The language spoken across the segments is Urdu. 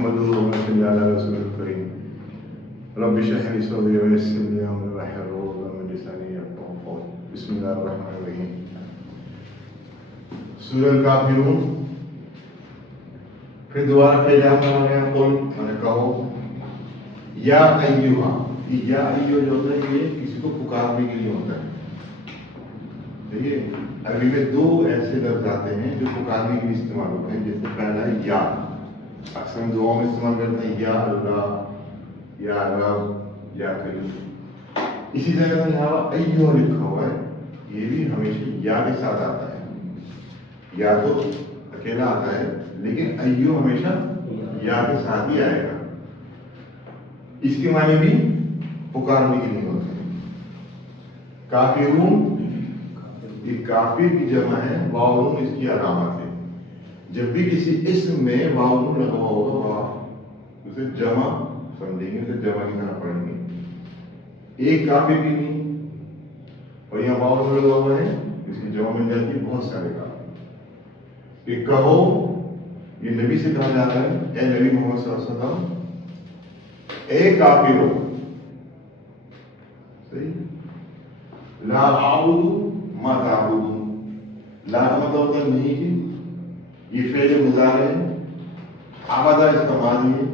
نحمده ونصلي على رسول الكريم رب اشرح لي صدري ويسر لي امري واحلل عقدة من لساني يفقهوا قولي بسم الله الرحمن الرحیم. سورہ الکافرون. پھر دوبارہ پہلے ہم نے قل میں نے کہو یا ایھا. یا ایھا جو ہوتا ہے یہ کسی کو پکارنے کے لیے ہوتا ہے. دیکھیے عربی میں دو ایسے لفظ آتے ہیں جو پکارنے کے لیے استعمال ہوتے ہیں. جیسے پہلا ہے یا، اکثر ہم دعاؤں میں استعمال کرتے ہیں یا اللہ، یا رب، یا کریم. اسی طرح یہاں ایھا لکھا ہوا ہے، یہ بھی ہمیشہ یا کے ساتھ آتا ہے. یا تو اکیلا آتا ہے لیکن ایھا ہمیشہ یا کے ساتھ ہی آئے گا. اس کے معنی بھی پکارنے کے لیے ہوتے ہیں. کافرون، یہ کافر کی جمع ہے، واو اس کی علامت ہے. جب بھی کسی اسم میں واو لگا ہوگا اسے جمع سمجھیں گے، اسے جمع کی طرح پڑھیں گے. ایک کافر بھی نہیں، اور یہاں واو لگا ہوا ہے اس کی جمع مل جاتی ہے بہت سارے کافر. کہ کہو، یہ نبی سے کہا جاتا ہے اے نبی محمد صلی اللہ علیہ وسلم، اے کافرو. صحیح. لا اعبد ما تعبدون. لا مطلب ہوتا نہیں کہ یہ فعل مضارع ہے، عبدہ اس کا ماضی ہے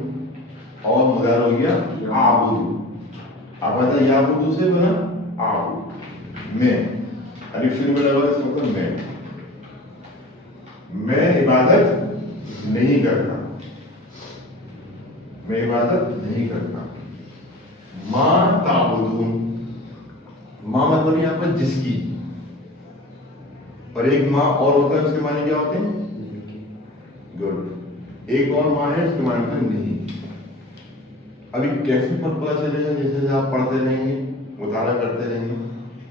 اور مضارع ہو گیا اعبد. عبدہ یعبد سے بنا اعبد. میں الف شروع میں لگا اس مطلب میں عبادت نہیں کرتا. میں عبادت نہیں کرتا. ما تعبدون، ما مطلب یہاں پر جس کی، اور ایک ماں اور ہوتا ہے اس کے معنی کیا ہوتے ہیں؟ گڈ. ایک اور ماں ہے اس کے معنی ہوتا ہے نہیں. ابھی کیسے فرق پتا چلے گا؟ جیسے آپ پڑھتے رہیں گے، مطالعہ کرتے رہیں گے،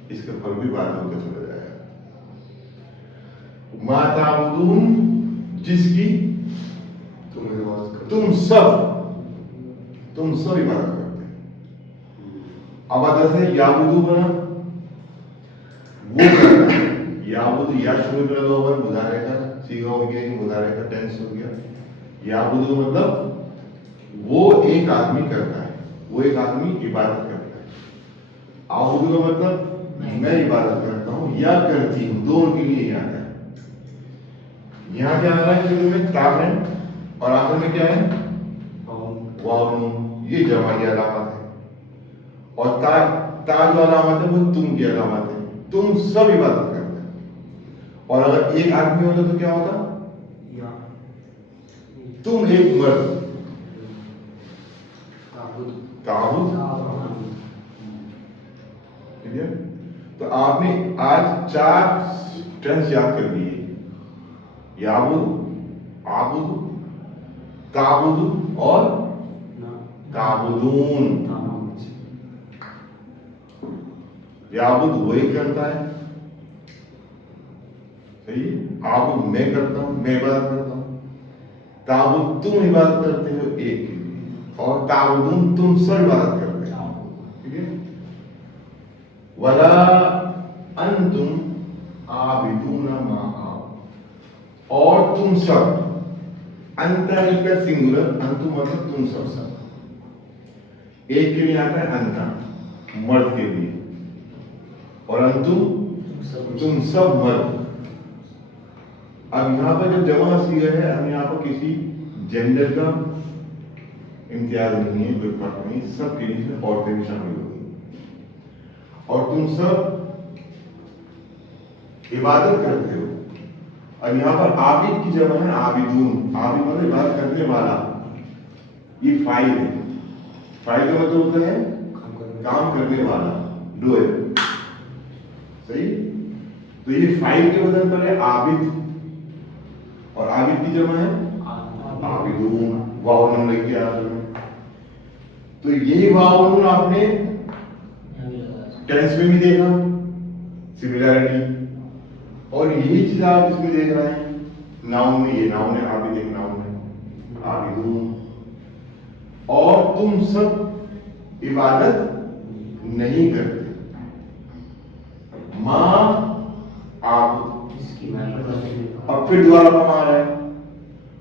اس کا فرق بھی بعد ہوتا چلا جائے گا. ما تعبدون، جس کی تم سب عبادت کرتے ہیں. عبادت سے یعبدو بنا، وہ کرتا ہے. یعبدو یا شروع میں لگا ہوا ہے، مضارع کا صیغہ ہو گیا، مضارع کا ٹینس ہو گیا. یعبدو مطلب وہ ایک آدمی کرتا ہے، وہ ایک آدمی عبادت کرتا ہے. اعبدو کا مطلب میں عبادت کرتا ہوں یا کرتی ہوں، دونوں کے لیے یاد ہے. یہاں کیا آ رہا ہے؟ شروع میں تا ہے اور آخر میں کیا ہے؟ واو. یہ جمع کی علامت ہے، اور تا جو علامت ہے وہ تم کی علامت ہے. تم سب عبادت کرتے ہیں. اور اگر ایک آدمی ہوتا تو کیا ہوتا؟ تم ایک مرد. تعبد. تو آپ نے آج 4 ٹینس یاد کر لیے: یعبد، عابد، تعبد اور تعبدون. یعبد وہی کرتا ہے، صحیح. عابد میں کرتا ہوں، میں عبادت کرتا ہوں. تعبد تم عبادت کرتے ہو ایک، اور تعبدون تم سب عبادت کرتے ہیں. ٹھیک ہے. ولا انتم عابدون ما اعبد، اور تم سب. انت کا سنگولر، انتم مطلب تم سب. ایک کے لیے آتا ہے انت، مرد کے لیے، اور انتم تم سب مرد. اب یہاں پر جب جمع صیغہ ہے، اب یہاں پر کسی جینڈر کا امتیاز نہیں ہے، کوئی فرق نہیں، سب کے لیے عورتیں بھی شامل ہوگی. اور تم سب عبادت کرتے ہو. اور یہاں پر عابد کی جمع ہے عابدون. عابد مطلب عبادت کرنے والا. یہ فاعل ہے. فاعل کا مطلب ہوتا ہے کام کرنے والا، ڈوئر. صحیح. تو یہ فاعل کے وزن پر ہے عابد، اور عابد کی جمع ہے عابدون. واو نون لگ گیا آخر میں. تو یہی واو نون آپ نے ٹینس میں بھی دیکھا، سملیرٹی. اور یہی چیز آپ اس میں دیکھ رہے ہیں ناؤن میں. یہ ناؤن ہے، عابد ایک ناؤن ہے، عابدون. اور تم سب عبادت نہیں کرتے. ماں عابد، اور پھر دوبارہ ماں آ رہا ہے.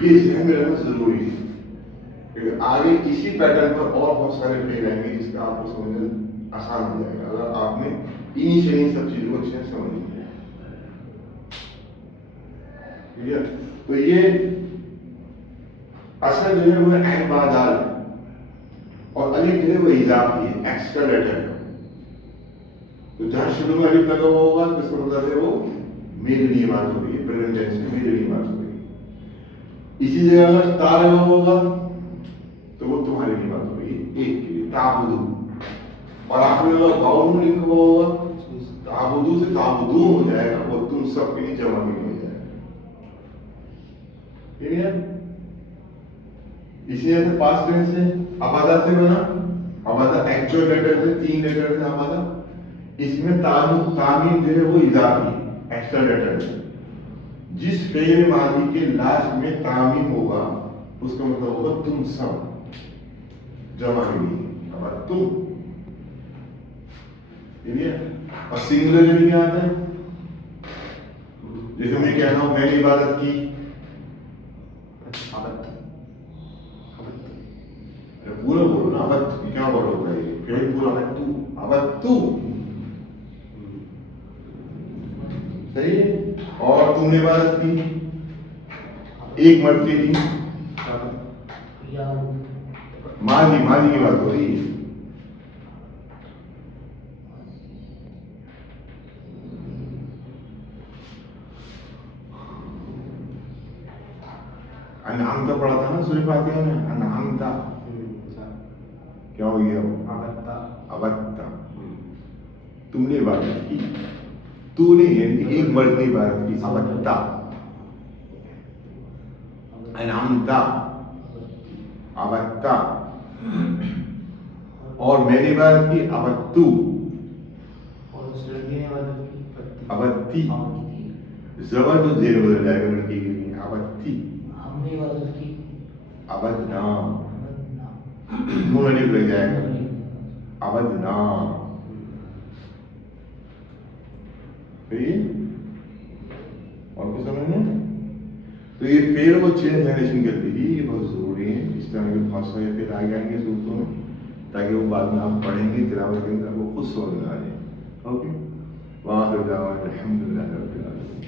یہ ذہن میں رہنا ضروری ہے، کیونکہ آگے اسی پیٹرن پر اور بہت سارے فیل آئیں گے جس کا آپ کو سمجھنا آسان ہو جائے گا اگر آپ نے انیشلی سب چیزوں کو اچھے سے سمجھ لیا. ٹھیک ہے، تو یہ اصل جو ہے وہ احبادال ہے اور الف جو ہے وہ اضافی ہے، ایکسٹرا لیٹر ہے. تو جہاں شروع میں الف لگا ہوا ہوگا تو اس کا مطلب ہے وہ میرے لیے بات ہو رہی ہے، پریزنٹ ٹینس میں میرے لیے بات ہو رہی ہے. اسی جگہ اگر تا لگا ہوگا تو وہ تمہارے لیے بات ہو رہی ہے، ایک کے لیے تعبدو. اور آپ نے اگر باؤ میں لکھا ہوگا تعبدو سے تعبدو ہو جائے گا، وہ تم سب کے لیے جمع بھی ہو جائے گا. ٹھیک ہے، اسی طرح سے پاسٹ ٹینس سے عبادہ سے بنا، عبادہ ایکچوئل لیٹر سے 3 لیٹر سے عبادہ. اس میں تعمیم جو ہے وہ اضافی ایکسٹرا لیٹر ہے. جس فعل ماضی کے لاسٹ میں تعمیم ہوگا اس کا مطلب ہوگا تم سب، جمع نہیں اب تم. ٹھیک ہے، اور سنگولر میں کیا آتا ہے؟ جیسے میں کہہ رہا ہوں میں نے عبادت کی، پورا بولو نا. ابت کیا ورڈ ہوتا ہے یہ فعل پورا ابت تو صحیح ہے. اور تم نے عبادت کی ایک مرد کی تھی، ماضی کی بات ہو رہی ہے. انعامتا پڑھا تھا نا سورہ فاتحہ میں، انعامتا کیا ہو گیا؟ ابتا. تم نے عبادت کی، تو نے یعنی ایک مرد نے عبادت کی، ابتا. انعامتا ابتا. اور میں نے عبادت کی ابتو، ابتی. زبر تو زیر بدل جائے گا لڑکی کے لیے، ابتی. ہم نے عبادت کی ابدنا، نون الف لگ جائے گا، ابدنا. اور کچھ سمجھ میں؟ تو یہ فعل کو چینج جنریشن کرتی ہے، یہ بہت ضروری ہے. اس طرح کے بہت سارے فعل آگے آئیں گے صورتوں میں تاکہ وہ بعد میں آپ پڑھیں گے تلاوت کے اندر وہ خود سمجھ میں آ جائے. اوکے، وآخر دعوانا الحمد للہ رب العالمین.